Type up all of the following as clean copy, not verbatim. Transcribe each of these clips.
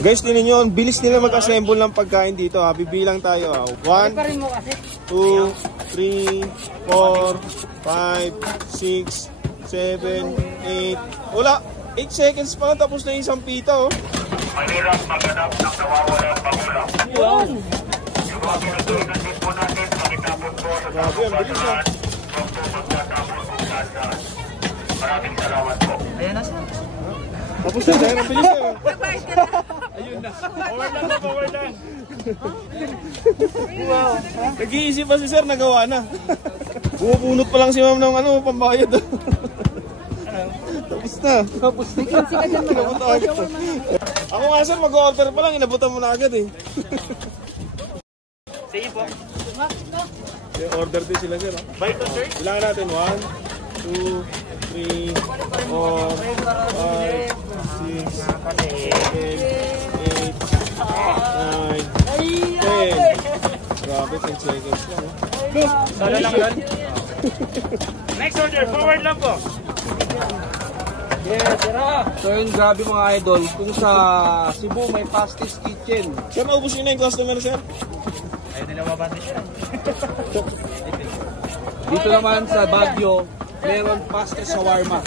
Guys, tinan nyo, bilis nila mag-assemble ng pagkain dito ha. Bibilang tayo ha. 1, 2, 3, 4, 5, 6, 7, 8. Wala, 8 seconds pa lang tapos na yung isang pita oh. Mahirap maganap ng nawawalang pangulang. Wow. Yung mga pinutulungan din po natin, makitapon po sa kabukasaran, huwag po magtatapon kung saan. Maraming salamat po. Ayan na sir. Tapos na, dahil ang bilis na. Ayun na. Power lang. Wow. Nag-iisip pa si sir, nagawa na. Pumubunot pa lang si ma'am ng ano, pambayad. Tapos na. Tapos na. Ako nga sir, mag-order pa lang, inabutan mo na agad eh. Sige po. Order din sila sir. Bye to sir. Ilangan natin 1, 2, 3, 4, 5, 6, 7, 8, 9, 10. Grabe, 10 seconds lang. Sala lang yun. Next order, forward lang po. Yes, sir. So yun, grabe mga idol. Kung sa Cebu may Pastis Kitchen. Sir, naubos yun na yung customer sir? Ayaw nila mabati siya. Dito naman sa Baguio, meron Pastis Shawarma.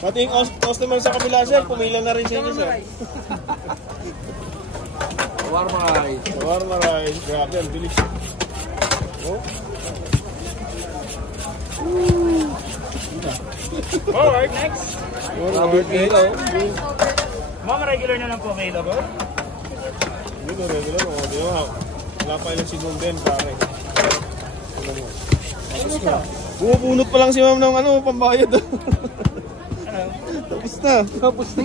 Pati yung customer sa kabila sir, pumila na rin sa inyo sir. Shawarma rice. Shawarma rice, grabe, ang bilis. Oh. Forward, next. Forward, next. Ma'am, regular na lang po kayo ba? Hindi ko regular, o di ba? Wala pa ilang segundo din, pare. Bumubunot pa lang si ma'am ng ano, pambayad. Tapos na. Tapos na.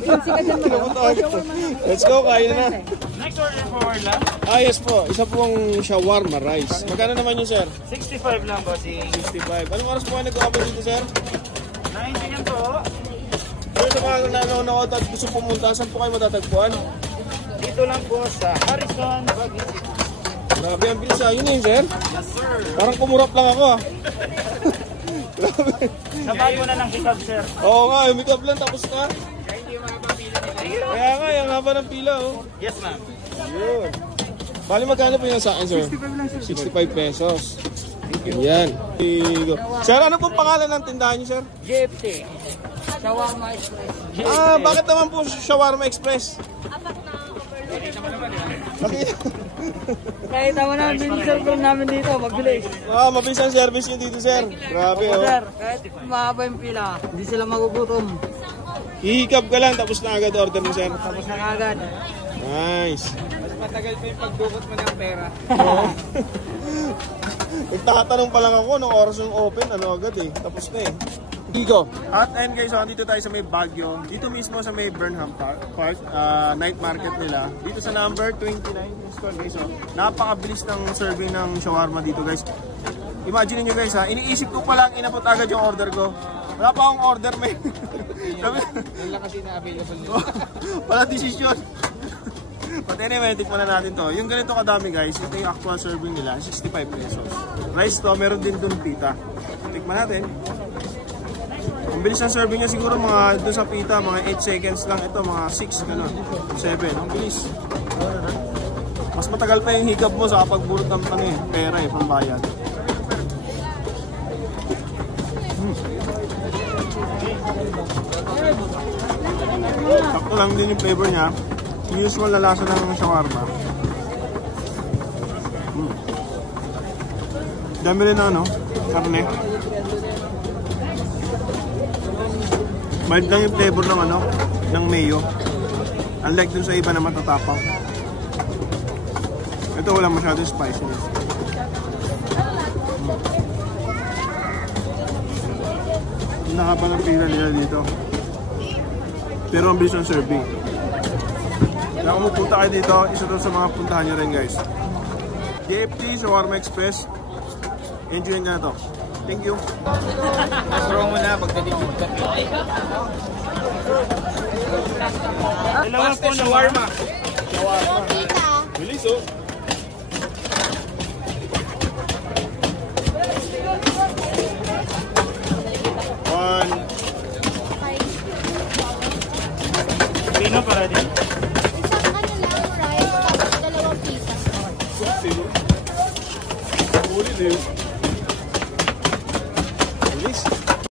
Let's go, kain na. Next order, forward lang. Ah, yes po. Isa pong shawarma rice. Magkano naman yun, sir? 65 lang po, si 65. Anong oras po kayo nag-open dito, sir? 90 yan po. Sir, sa mga nanonood at gusto pumunta, saan po kayo matatagpuan? Dito lang po sa Harrison, Baguio City. Grabe, ang bilis yun eh, sir. Yes, sir. Parang kumurap lang ako, ah. Grabe. Nabago na ng hikab, sir. Oo nga, umikap lang, tapos na. Kaya nga, yung haba ng pila, oh. Yes, ma'am. Yun. Bali, magkano po yung sa akin, sir? 65 pesos. Ayan. Sir, ano pong pangalan ng tindahan niyo, sir? JFT. Shawarma Express. Ah, bakit naman po Shawarma Express? Okay. Kahit naman namin din service namin dito, magbilis. Ah, mabilis ang service niyo dito, sir. Grabe, oh. Sir, kahit mahaba yung pila, hindi sila magugutom. Hihikab ka lang, tapos na agad order mo, sir. Tapos na agad. Nice. Mas matagal pa yung pagdukot mo ng pera. Nagtatanong pa lang ako nung oras yung open, ano agad eh. Tapos na eh. Digo. At and guys, so, dito tayo sa may Baguio. Dito mismo sa may Burnham Park, night market nila. Dito sa number 29 yung store guys. So, napakabilis ng serving ng shawarma dito guys. Imagine niyo guys ha, iniisip ko pa lang inabot agad yung order ko. Wala pa akong order may. Yan lang kasi na-available nila. Wala desisyon. But anyway, tikman na natin to. Yung ganito kadami guys, ito yung actual serving nila, 65 pesos. Rice to, meron din dun pita. Tikman natin. Ang bilis ng serving niya siguro mga doon sa pita, mga 8 seconds lang. Ito mga 6, gano'n, 7. Ang bilis. Mas matagal pa yung hikab mo sa kapagburot ng pera eh, pambayad. Sakto lang din yung flavor niya. Yung usual na lasa ng shawarma. Dami rin na ano, karne. Mild lang yung flavor ng ano, ng mayo. Unlike dun sa iba na matatapang. Ito wala masyadong spiciness. Nakapa ng pila nila dito. Pero ang bilis ng serving. Kaya kung pupunta kayo dito, isa doon sa mga puntahan nyo rin guys. JFT, Shawarma Express. Enjoy nyo na to. Thank you. Strong mo na pagdating ka. Dalawa po shawarma. Shawarma. Bilis oh. Pino para din. Ulit eh.